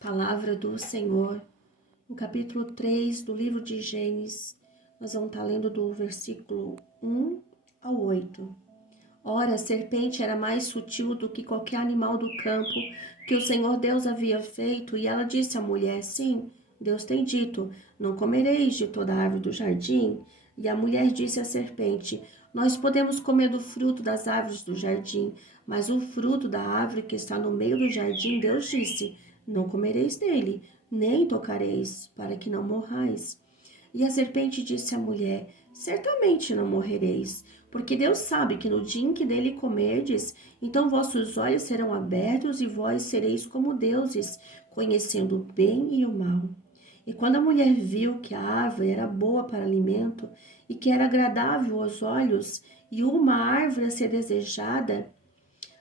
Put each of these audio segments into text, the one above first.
Palavra do Senhor, no capítulo 3 do livro de Gênesis, nós vamos estar lendo do versículo 1 ao 8. Ora, a serpente era mais sutil do que qualquer animal do campo que o Senhor Deus havia feito, e ela disse à mulher: Sim, Deus tem dito, não comereis de toda a árvore do jardim. E a mulher disse à serpente: Nós podemos comer do fruto das árvores do jardim, mas o fruto da árvore que está no meio do jardim, Deus disse: Não comereis dele, nem tocareis, para que não morrais. E a serpente disse à mulher: Certamente não morrereis, porque Deus sabe que no dia em que dele comerdes, então vossos olhos serão abertos e vós sereis como deuses, conhecendo o bem e o mal. E quando a mulher viu que a árvore era boa para alimento e que era agradável aos olhos e uma árvore a ser desejada,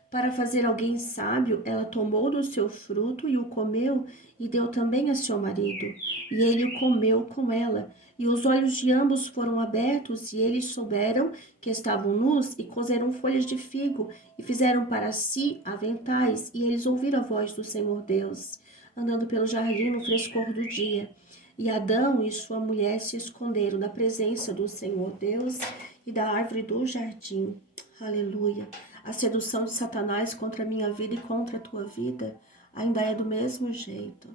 para fazer alguém sábio, ela tomou do seu fruto e o comeu, e deu também a seu marido. E ele o comeu com ela. E os olhos de ambos foram abertos, e eles souberam que estavam nus, e coseram folhas de figo, e fizeram para si aventais. E eles ouviram a voz do Senhor Deus, andando pelo jardim no frescor do dia. E Adão e sua mulher se esconderam da presença do Senhor Deus e da árvore do jardim. Aleluia. A sedução de Satanás contra a minha vida e contra a tua vida ainda é do mesmo jeito.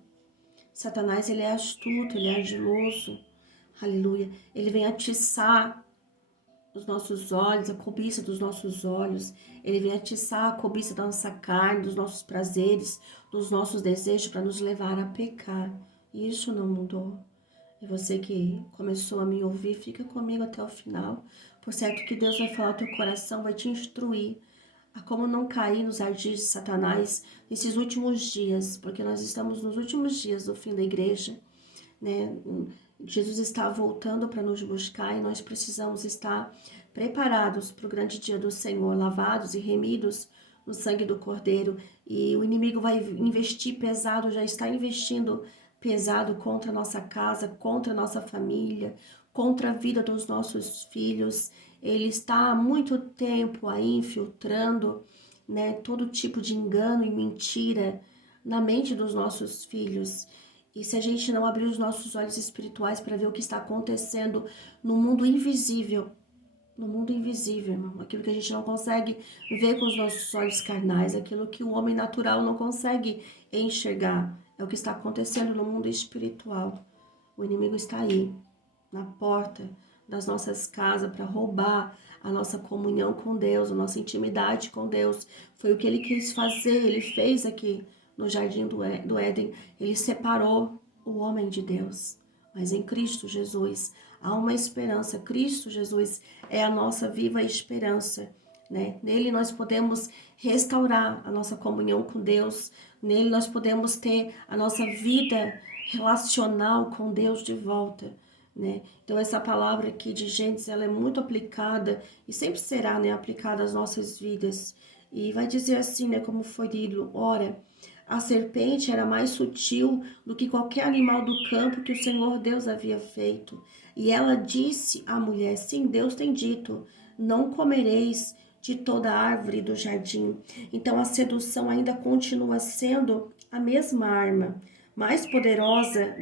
Satanás, ele é astuto, ele é ardiloso. Aleluia. Ele vem atiçar os nossos olhos, a cobiça dos nossos olhos. Ele vem atiçar a cobiça da nossa carne, dos nossos prazeres, dos nossos desejos para nos levar a pecar. E isso não mudou. E você que começou a me ouvir, fica comigo até o final. Por certo que Deus vai falar ao teu coração, vai te instruir a como não cair nos ardis de Satanás nesses últimos dias, porque nós estamos nos últimos dias do fim da igreja, né? Jesus está voltando para nos buscar e nós precisamos estar preparados para o grande dia do Senhor, lavados e remidos no sangue do Cordeiro. E o inimigo vai investir pesado, já está investindo pesado contra a nossa casa, contra a nossa família, contra a vida dos nossos filhos. Ele está há muito tempo aí infiltrando, né, todo tipo de engano e mentira na mente dos nossos filhos. E se a gente não abrir os nossos olhos espirituais para ver o que está acontecendo no mundo invisível, irmão, aquilo que a gente não consegue ver com os nossos olhos carnais, aquilo que o homem natural não consegue enxergar, é o que está acontecendo no mundo espiritual. O inimigo está aí, na porta das nossas casas, para roubar a nossa comunhão com Deus, a nossa intimidade com Deus. Foi o que ele quis fazer, ele fez aqui no jardim do Éden. Ele separou o homem de Deus. Mas em Cristo Jesus há uma esperança. Cristo Jesus é a nossa viva esperança, né? Nele nós podemos restaurar a nossa comunhão com Deus. Nele nós podemos ter a nossa vida relacional com Deus de volta, né? Então essa palavra aqui de Gênesis, ela é muito aplicada e sempre será, né, aplicada às nossas vidas. E vai dizer assim, né, como foi lido: ora, a serpente era mais sutil do que qualquer animal do campo que o Senhor Deus havia feito. E ela disse à mulher: Sim, Deus tem dito, não comereis de toda a árvore do jardim. Então a sedução ainda continua sendo a mesma arma, mais poderosa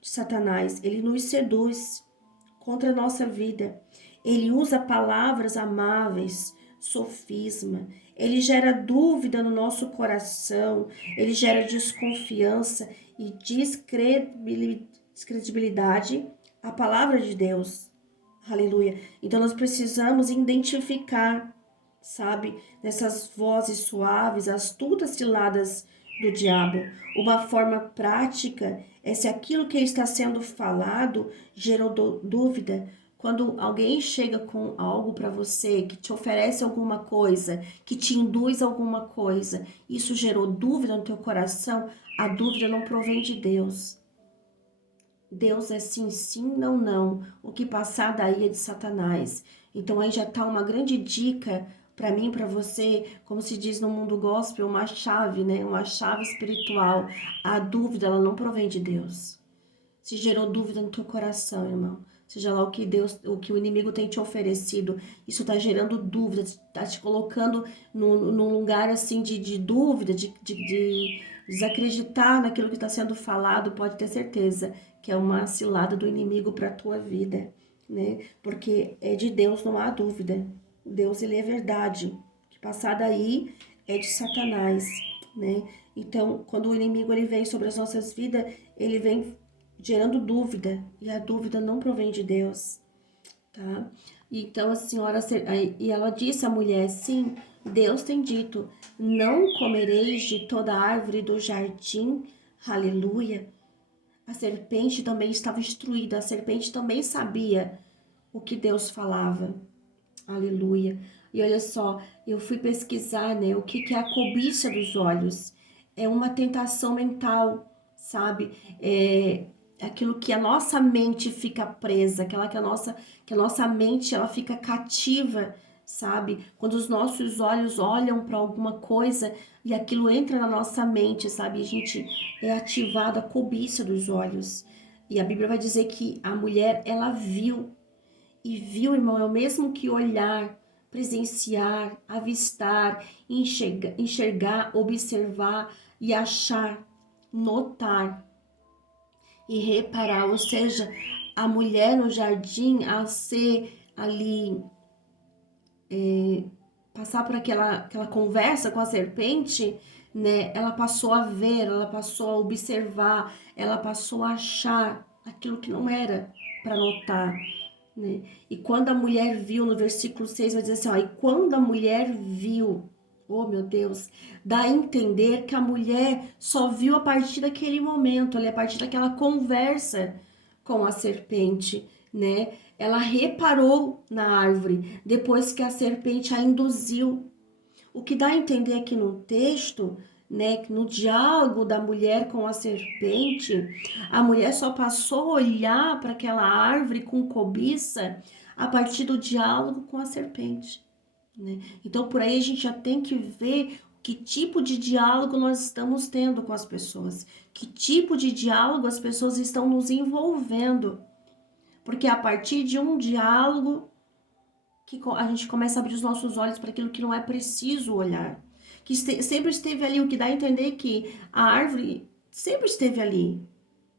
de Satanás. Ele nos seduz contra a nossa vida. Ele usa palavras amáveis, sofisma. Ele gera dúvida no nosso coração. Ele gera desconfiança e descredibilidade à palavra de Deus. Aleluia. Então nós precisamos identificar, sabe, nessas vozes suaves, astutas ciladas do diabo. Uma forma prática é se aquilo que está sendo falado gerou dúvida. Quando alguém chega com algo para você, que te oferece alguma coisa, que te induz alguma coisa, isso gerou dúvida no teu coração, a dúvida não provém de Deus. Deus é sim, sim, não, não. O que passar daí é de Satanás. Então aí já está uma grande dica para mim, para você, como se diz no mundo gospel, uma chave, né? Uma chave espiritual. A dúvida, ela não provém de Deus. Se gerou dúvida no teu coração, irmão, seja lá o que o inimigo tem te oferecido, isso está gerando dúvida, está te colocando num lugar assim de dúvida, desacreditar naquilo que está sendo falado, pode ter certeza que é uma cilada do inimigo para a tua vida, né? Porque é de Deus, não há dúvida. Deus, ele é verdade. Que passar daí é de Satanás, né? Então, quando o inimigo ele vem sobre as nossas vidas, ele vem gerando dúvida, e a dúvida não provém de Deus, tá? Então a senhora, e ela disse à mulher, sim, Deus tem dito, não comereis de toda árvore do jardim, aleluia. A serpente também estava instruída, a serpente também sabia o que Deus falava, aleluia. E olha só, eu fui pesquisar, né, o que é a cobiça dos olhos. É uma tentação mental, sabe? É aquilo que a nossa mente fica presa, aquela que a nossa mente ela fica cativa, sabe? Quando os nossos olhos olham para alguma coisa e aquilo entra na nossa mente, sabe? A gente é ativado a cobiça dos olhos. E a Bíblia vai dizer que a mulher, ela viu. E viu, irmão, é o mesmo que olhar, presenciar, avistar, enxergar, observar e achar, notar e reparar. Ou seja, a mulher no jardim, a ser ali, passar por aquela conversa com a serpente, né? Ela passou a ver, ela passou a observar, ela passou a achar aquilo que não era para notar, né? E quando a mulher viu, no versículo 6 vai dizer assim, ó, e quando a mulher viu, oh meu Deus, dá a entender que a mulher só viu a partir daquele momento, ali, a partir daquela conversa com a serpente, né? Ela reparou na árvore depois que a serpente a induziu. O que dá a entender aqui no texto, né, que no diálogo da mulher com a serpente, a mulher só passou a olhar para aquela árvore com cobiça a partir do diálogo com a serpente, né? Então, por aí a gente já tem que ver que tipo de diálogo nós estamos tendo com as pessoas, que tipo de diálogo as pessoas estão nos envolvendo, porque a partir de um diálogo que a gente começa a abrir os nossos olhos para aquilo que não é preciso olhar. Que sempre esteve ali, o que dá a entender que a árvore sempre esteve ali.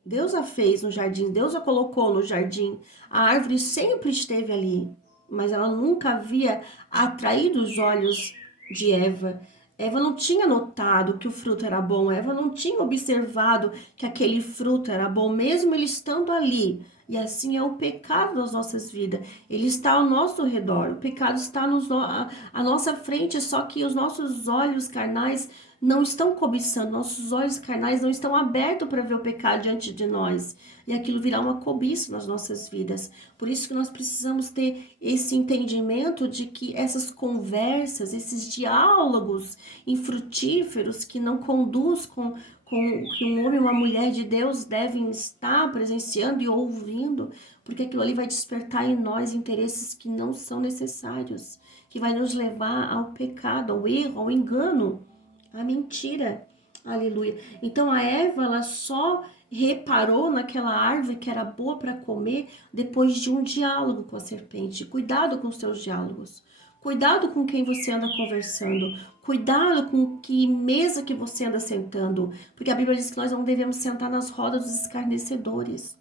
Deus a fez no jardim, Deus a colocou no jardim. A árvore sempre esteve ali, mas ela nunca havia atraído os olhos de Eva. Eva não tinha notado que o fruto era bom, Eva não tinha observado que aquele fruto era bom, mesmo ele estando ali. E assim é o pecado das nossas vidas. Ele está ao nosso redor, o pecado está à nossa frente, só que os nossos olhos carnais não estão cobiçando, nossos olhos carnais não estão abertos para ver o pecado diante de nós. E aquilo virá uma cobiça nas nossas vidas. Por isso que nós precisamos ter esse entendimento de que essas conversas, esses diálogos infrutíferos que não conduz com que um homem e uma mulher de Deus devem estar presenciando e ouvindo, porque aquilo ali vai despertar em nós interesses que não são necessários, que vai nos levar ao pecado, ao erro, ao engano, à mentira. Aleluia. Então a Eva, ela só reparou naquela árvore que era boa para comer depois de um diálogo com a serpente. Cuidado com os seus diálogos. Cuidado com quem você anda conversando. Cuidado com que mesa que você anda sentando. Porque a Bíblia diz que nós não devemos sentar nas rodas dos escarnecedores,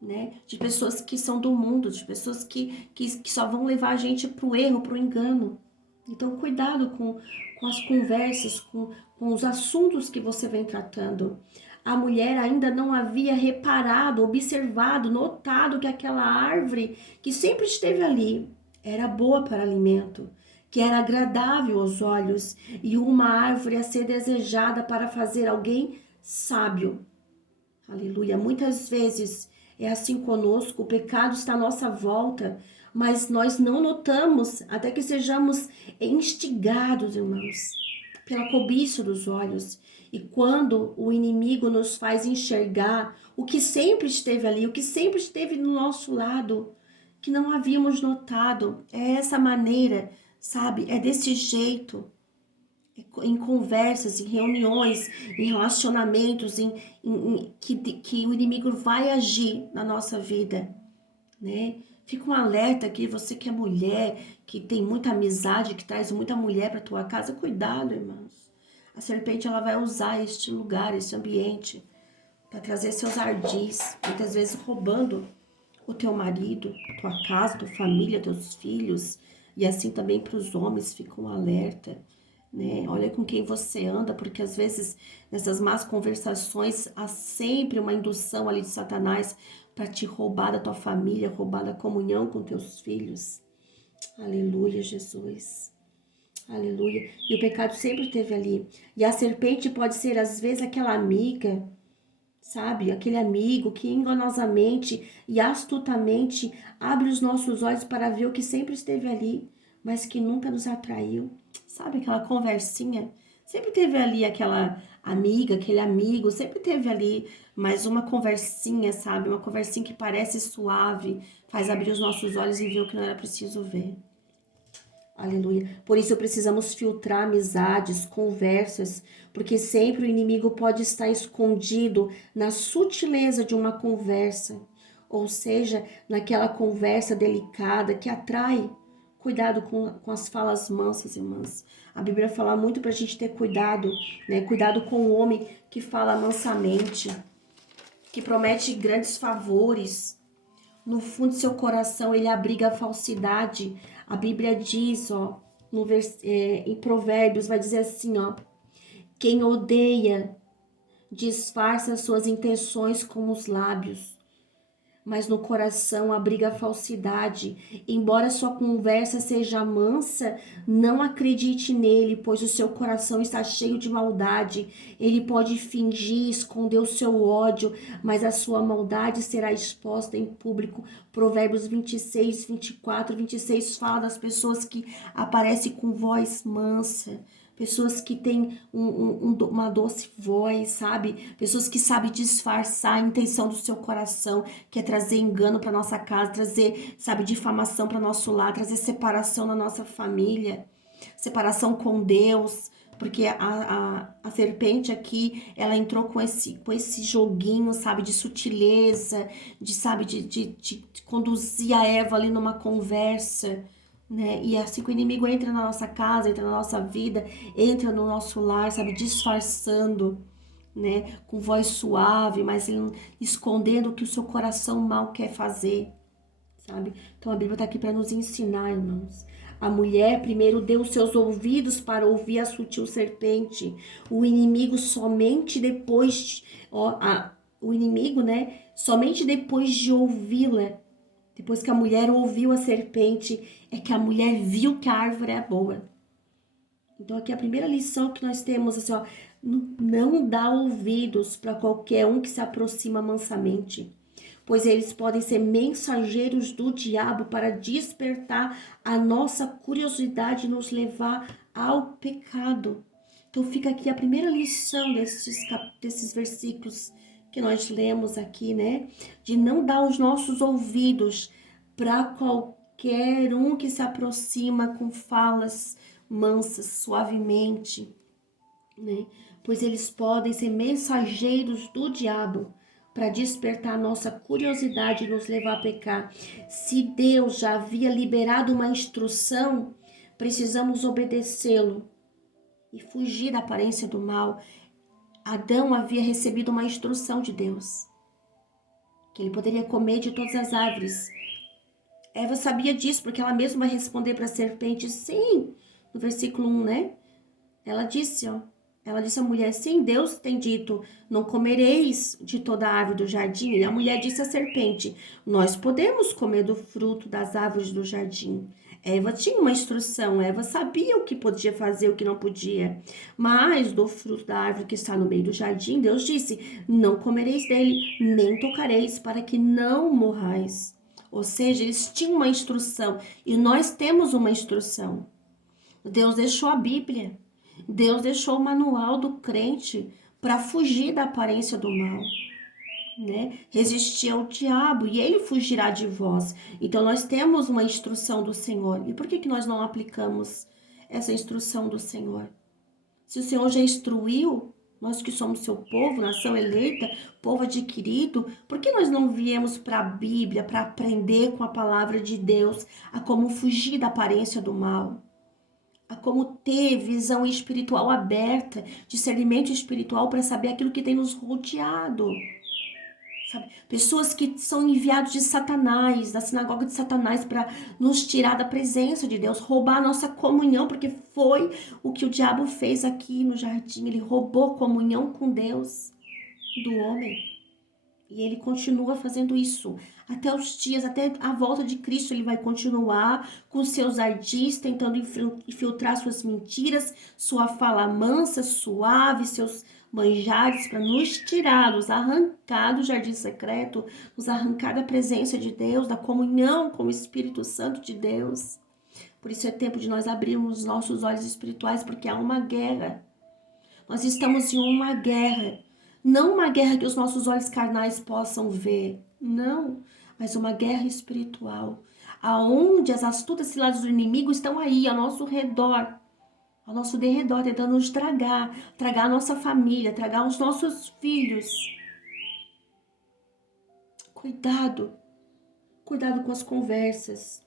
né? De pessoas que são do mundo, de pessoas que só vão levar a gente para o erro, para o engano. Então, cuidado com as conversas, com os assuntos que você vem tratando. A mulher ainda não havia reparado, observado, notado que aquela árvore que sempre esteve ali era boa para alimento, que era agradável aos olhos e uma árvore a ser desejada para fazer alguém sábio. Aleluia. Muitas vezes é assim conosco, o pecado está à nossa volta, mas nós não notamos até que sejamos instigados, irmãos, pela cobiça dos olhos. E quando o inimigo nos faz enxergar o que sempre esteve ali, o que sempre esteve no nosso lado, que não havíamos notado, é essa maneira, sabe? É desse jeito, em conversas, em reuniões, em relacionamentos, que o inimigo vai agir na nossa vida, né? Fica um alerta aqui, você que é mulher, que tem muita amizade, que traz muita mulher para tua casa, cuidado, irmãos. A serpente, ela vai usar este lugar, este ambiente, para trazer seus ardis, muitas vezes roubando o teu marido, tua casa, tua família, teus filhos, e assim também para os homens, fica um alerta, né? Olha com quem você anda, porque às vezes nessas más conversações há sempre uma indução ali de Satanás para te roubar da tua família, roubar da comunhão com teus filhos. Aleluia, Jesus. Aleluia. E o pecado sempre esteve ali. E a serpente pode ser, às vezes, aquela amiga, sabe? Aquele amigo que enganosamente e astutamente abre os nossos olhos para ver o que sempre esteve ali, mas que nunca nos atraiu. Sabe aquela conversinha? Sempre teve ali aquela amiga, aquele amigo, sempre teve ali mais uma conversinha, sabe? Uma conversinha que parece suave, faz abrir os nossos olhos e ver o que não era preciso ver. Aleluia. Por isso precisamos filtrar amizades, conversas, porque sempre o inimigo pode estar escondido na sutileza de uma conversa, ou seja, naquela conversa delicada que atrai. Cuidado com as falas mansas, irmãs. A Bíblia fala muito para a gente ter cuidado, né? Cuidado com o homem que fala mansamente, que promete grandes favores. No fundo do seu coração, ele abriga a falsidade. A Bíblia diz, ó, em Provérbios, vai dizer assim, ó. Quem odeia disfarça suas intenções com os lábios, mas no coração abriga a falsidade. Embora sua conversa seja mansa, não acredite nele, pois o seu coração está cheio de maldade. Ele pode fingir, esconder o seu ódio, mas a sua maldade será exposta em público. Provérbios 26, 24, 26 fala das pessoas que aparecem com voz mansa. Pessoas que têm uma doce voz, sabe? Pessoas que sabem disfarçar a intenção do seu coração, que é trazer engano para nossa casa, trazer, sabe, difamação para nosso lar, trazer separação na nossa família, separação com Deus. Porque a serpente aqui, ela entrou com esse joguinho, sabe, de sutileza, de conduzir a Eva ali numa conversa, né? E assim que o inimigo entra na nossa casa, entra na nossa vida, entra no nosso lar, sabe, disfarçando, né, com voz suave, mas escondendo o que o seu coração mal quer fazer, sabe? Então a Bíblia está aqui para nos ensinar, irmãos. A mulher primeiro deu seus ouvidos para ouvir a sutil serpente. O inimigo somente depois, o inimigo, né, somente depois de ouvi-la. Depois que a mulher ouviu a serpente, é que a mulher viu que a árvore é boa. Então aqui a primeira lição que nós temos, assim, ó, não dá ouvidos para qualquer um que se aproxima mansamente, pois eles podem ser mensageiros do diabo para despertar a nossa curiosidade e nos levar ao pecado. Então fica aqui a primeira lição desses versículos que nós lemos aqui, né? De não dar os nossos ouvidos para qualquer um que se aproxima com falas mansas, suavemente, né? Pois eles podem ser mensageiros do diabo para despertar nossa curiosidade e nos levar a pecar. Se Deus já havia liberado uma instrução, precisamos obedecê-lo e fugir da aparência do mal. Adão havia recebido uma instrução de Deus, que ele poderia comer de todas as árvores. Eva sabia disso, porque ela mesma vai responder para a serpente, sim, no versículo 1, né? Ela disse à mulher, sim, Deus tem dito, não comereis de toda a árvore do jardim. E a mulher disse à serpente, nós podemos comer do fruto das árvores do jardim. Eva tinha uma instrução, Eva sabia o que podia fazer, o que não podia. Mas do fruto da árvore que está no meio do jardim, Deus disse, não comereis dele, nem tocareis, para que não morrais. Ou seja, eles tinham uma instrução e nós temos uma instrução. Deus deixou a Bíblia. Deus deixou o manual do crente para fugir da aparência do mal, né? Resistir ao diabo e ele fugirá de vós. Então nós temos uma instrução do Senhor. E por que nós não aplicamos essa instrução do Senhor? Se o Senhor já instruiu, nós que somos seu povo, nação eleita, povo adquirido, por que nós não viemos para a Bíblia para aprender com a palavra de Deus a como fugir da aparência do mal? a como ter visão espiritual aberta, discernimento espiritual para saber aquilo que tem nos rodeado. Sabe? Pessoas que são enviados de Satanás, da sinagoga de Satanás, para nos tirar da presença de Deus, roubar a nossa comunhão, porque foi o que o diabo fez aqui no jardim. Ele roubou a comunhão com Deus do homem. E ele continua fazendo isso até os dias, até a volta de Cristo. Ele vai continuar com seus ardis, tentando infiltrar suas mentiras, sua fala mansa, suave, seus manjares para nos tirar, nos arrancar do jardim secreto, nos arrancar da presença de Deus, da comunhão com o Espírito Santo de Deus. Por isso é tempo de nós abrirmos os nossos olhos espirituais, porque há uma guerra. Nós estamos em uma guerra. Não uma guerra que os nossos olhos carnais possam ver. Não. Mas uma guerra espiritual. Aonde as astutas ciladas do inimigo estão aí, ao nosso redor. Ao nosso derredor, tentando nos tragar. Tragar a nossa família, tragar os nossos filhos. Cuidado. Cuidado com as conversas.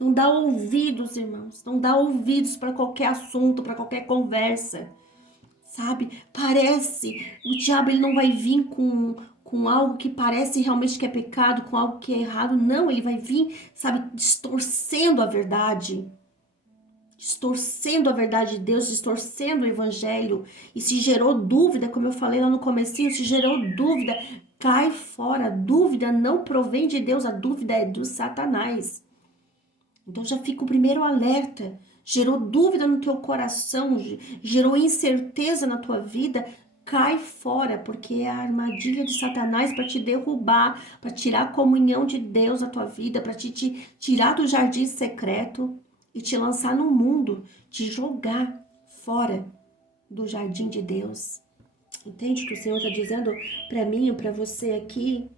Não dá ouvidos, irmãos. Não dá ouvidos para qualquer assunto, para qualquer conversa. Sabe? Parece, o diabo ele não vai vir com algo que parece realmente que é pecado, com algo que é errado. Não, ele vai vir, sabe, distorcendo a verdade. Distorcendo a verdade de Deus, distorcendo o evangelho. E se gerou dúvida, como eu falei lá no comecinho, se gerou dúvida, cai fora. A dúvida não provém de Deus, a dúvida é do Satanás. Então já fica o primeiro alerta. Gerou dúvida no teu coração, gerou incerteza na tua vida, cai fora, porque é a armadilha de Satanás para te derrubar, para tirar a comunhão de Deus da tua vida, para te tirar do jardim secreto e te lançar no mundo, te jogar fora do jardim de Deus. Entende o que o Senhor está dizendo para mim e para você aqui?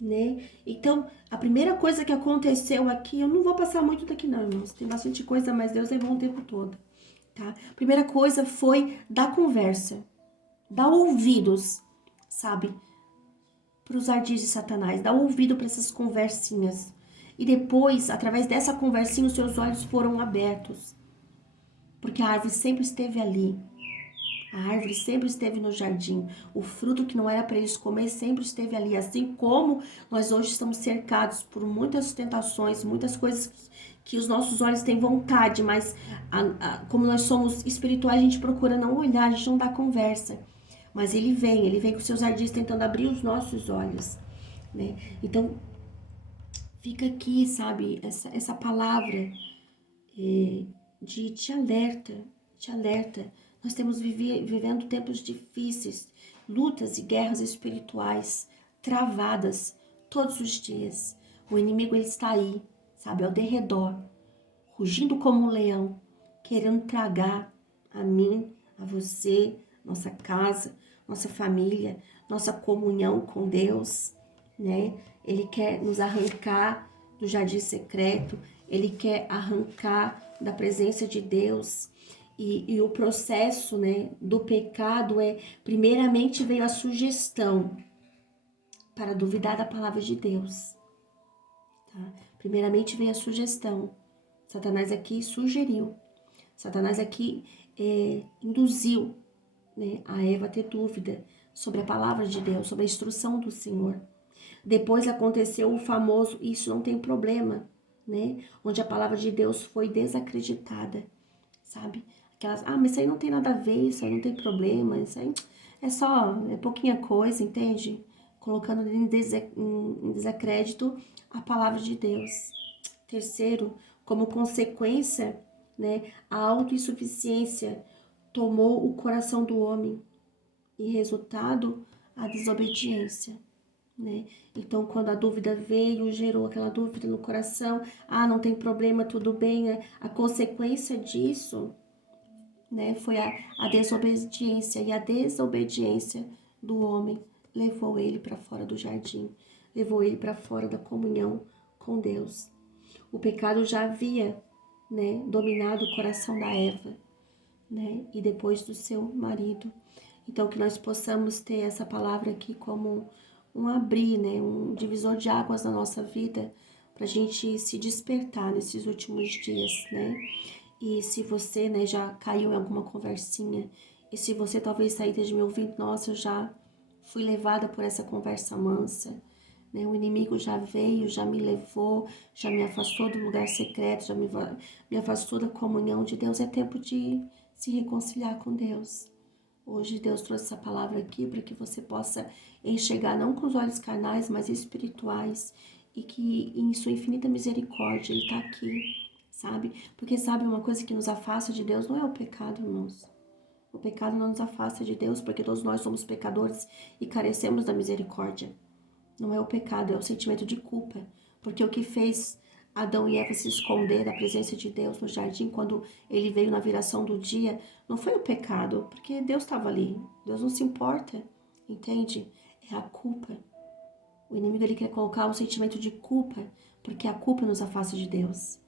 Né? Então, a primeira coisa que aconteceu aqui, eu não vou passar muito daqui não, irmãos, tem bastante coisa, mas Deus é bom o tempo todo, tá? Primeira coisa foi dar conversa, dar ouvidos, sabe, para os ardis de Satanás, dar ouvido para essas conversinhas, e depois, através dessa conversinha, os seus olhos foram abertos, porque a árvore sempre esteve ali. A árvore sempre esteve no jardim. O fruto que não era para eles comer sempre esteve ali. Assim como nós hoje estamos cercados por muitas tentações, muitas coisas que os nossos olhos têm vontade, mas como nós somos espirituais, a gente procura não olhar, a gente não dá conversa. Mas ele vem com seus ardis tentando abrir os nossos olhos, né? Então, fica aqui, sabe, essa palavra de alerta, te alerta. Nós temos vivendo tempos difíceis, lutas e guerras espirituais travadas todos os dias. O inimigo ele está aí, sabe, ao derredor, rugindo como um leão, querendo tragar a mim, a você, nossa casa, nossa família, nossa comunhão com Deus, né? Ele quer nos arrancar do jardim secreto, ele quer arrancar da presença de Deus. E o processo, né, do pecado primeiramente veio a sugestão para duvidar da palavra de Deus. Tá? Primeiramente veio a sugestão. Satanás aqui sugeriu. Satanás aqui induziu, né, a Eva a ter dúvida sobre a palavra de Deus, sobre a instrução do Senhor. Depois aconteceu o famoso, isso não tem problema, né? Onde a palavra de Deus foi desacreditada, sabe? Aquelas, mas isso aí não tem nada a ver, isso aí não tem problema, isso aí é pouquinha coisa, entende? Colocando em desacrédito a palavra de Deus. Terceiro, como consequência, né, a autossuficiência tomou o coração do homem e resultado, a desobediência. Né? Então, quando a dúvida veio, gerou aquela dúvida no coração, não tem problema, tudo bem, né? A consequência disso, né, foi a desobediência, e a desobediência do homem levou ele para fora do jardim, levou ele para fora da comunhão com Deus. O pecado já havia, né, dominado o coração da Eva, né, e depois do seu marido. Então, que nós possamos ter essa palavra aqui como um abrir, né, um divisor de águas na nossa vida, para a gente se despertar nesses últimos dias, né? E se você, né, já caiu em alguma conversinha, e se você talvez aí esteja me ouvindo, nossa, eu já fui levada por essa conversa mansa, né? O inimigo já veio, já me levou, já me afastou do lugar secreto, já me afastou da comunhão de Deus. É tempo de se reconciliar com Deus. Hoje Deus trouxe essa palavra aqui para que você possa enxergar não com os olhos carnais, mas espirituais, e que em sua infinita misericórdia Ele está aqui, sabe? Porque sabe, uma coisa que nos afasta de Deus não é o pecado, irmãos. O pecado não nos afasta de Deus, porque todos nós somos pecadores e carecemos da misericórdia. Não é o pecado, é o sentimento de culpa. Porque o que fez Adão e Eva se esconder da presença de Deus no jardim, quando ele veio na viração do dia, não foi o pecado, porque Deus estava ali. Deus não se importa, entende? É a culpa. O inimigo ele quer colocar o sentimento de culpa, porque a culpa nos afasta de Deus.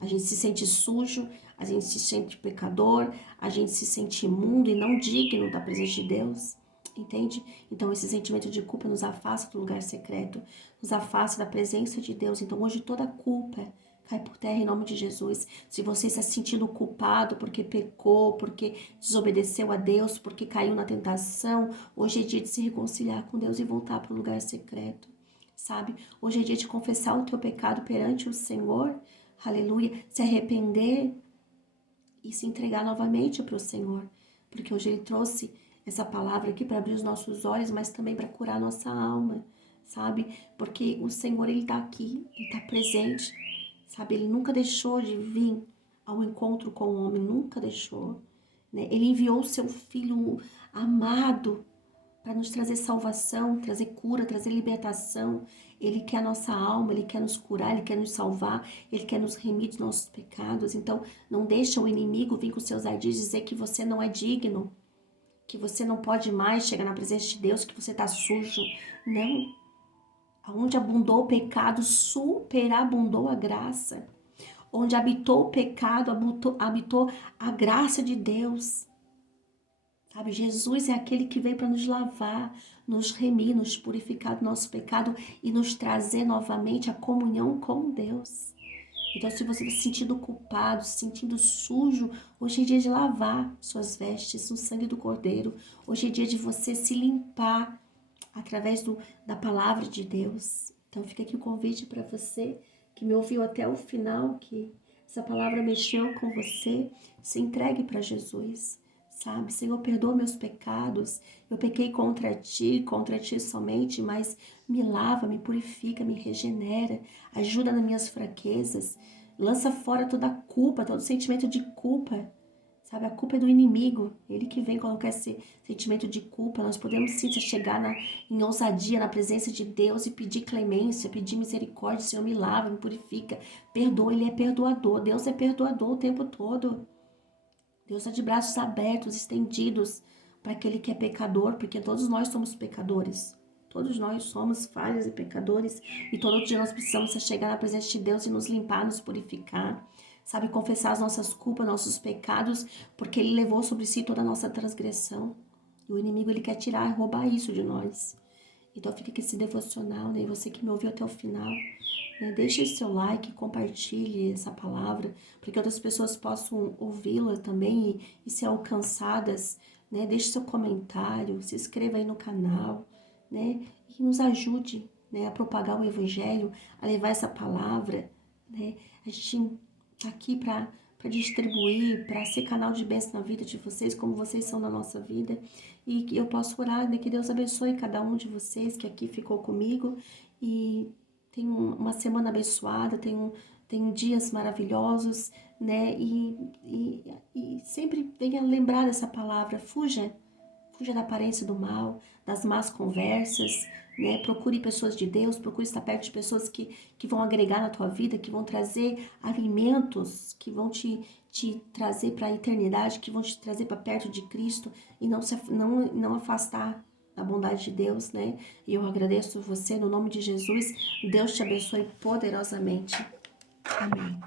A gente se sente sujo, a gente se sente pecador, a gente se sente imundo e não digno da presença de Deus, entende? Então esse sentimento de culpa nos afasta do lugar secreto, nos afasta da presença de Deus. Então hoje toda culpa cai por terra em nome de Jesus. Se você está se sentindo culpado porque pecou, porque desobedeceu a Deus, porque caiu na tentação, hoje é dia de se reconciliar com Deus e voltar para o lugar secreto, sabe? Hoje é dia de confessar o teu pecado perante o Senhor, aleluia, se arrepender e se entregar novamente para o Senhor, porque hoje Ele trouxe essa palavra aqui para abrir os nossos olhos, mas também para curar a nossa alma, sabe? Porque o Senhor, Ele está aqui, Ele está presente, sabe? Ele nunca deixou de vir ao encontro com o homem, nunca deixou, né? Ele enviou o seu Filho amado para nos trazer salvação, trazer cura, trazer libertação. Ele quer a nossa alma, Ele quer nos curar, Ele quer nos salvar, Ele quer nos remir dos nossos pecados. Então, não deixa o inimigo vir com seus ardis dizer que você não é digno, que você não pode mais chegar na presença de Deus, que você está sujo. Não. Aonde abundou o pecado, superabundou a graça. Onde habitou o pecado, habitou a graça de Deus. Sabe, Jesus é aquele que veio para nos lavar, nos remir, nos purificar do nosso pecado e nos trazer novamente a comunhão com Deus. Então, se você está se sentindo culpado, se sentindo sujo, hoje é dia de lavar suas vestes no sangue do Cordeiro. Hoje é dia de você se limpar através da palavra de Deus. Então, fica aqui o convite para você que me ouviu até o final, que essa palavra mexeu com você, se entregue para Jesus. Sabe, Senhor, perdoa meus pecados, eu pequei contra ti somente, mas me lava, me purifica, me regenera, ajuda nas minhas fraquezas, lança fora toda a culpa, todo sentimento de culpa, sabe, a culpa é do inimigo, ele que vem colocar esse sentimento de culpa. Nós podemos sim chegar em ousadia na presença de Deus e pedir clemência, pedir misericórdia. Senhor, me lava, me purifica, perdoa, Ele é perdoador, Deus é perdoador o tempo todo. Deus está de braços abertos, estendidos para aquele que é pecador, porque todos nós somos pecadores. Todos nós somos falhos e pecadores, e todo dia nós precisamos chegar na presença de Deus e nos limpar, nos purificar, sabe, confessar as nossas culpas, nossos pecados, porque Ele levou sobre si toda a nossa transgressão. E o inimigo, ele quer tirar e roubar isso de nós. Então fica aqui esse devocional, né? E você que me ouviu até o final, né? Deixe seu like, compartilhe essa palavra, para que outras pessoas possam ouvi-la também e ser alcançadas, né? Deixe seu comentário, se inscreva aí no canal, né? E nos ajude, né, a propagar o Evangelho, a levar essa palavra, né? A gente está aqui para distribuir, para ser canal de bênção na vida de vocês, como vocês são na nossa vida. E que eu posso orar, né, que Deus abençoe cada um de vocês que aqui ficou comigo. E tem uma semana abençoada, tem dias maravilhosos, né? E sempre venha lembrar dessa palavra, fuja da aparência do mal, das más conversas, né? Procure pessoas de Deus, procure estar perto de pessoas que vão agregar na tua vida, que vão trazer alimentos, que vão te trazer para a eternidade, que vão te trazer para perto de Cristo e não afastar da bondade de Deus, né? E eu agradeço você no nome de Jesus. Deus te abençoe poderosamente. Amém.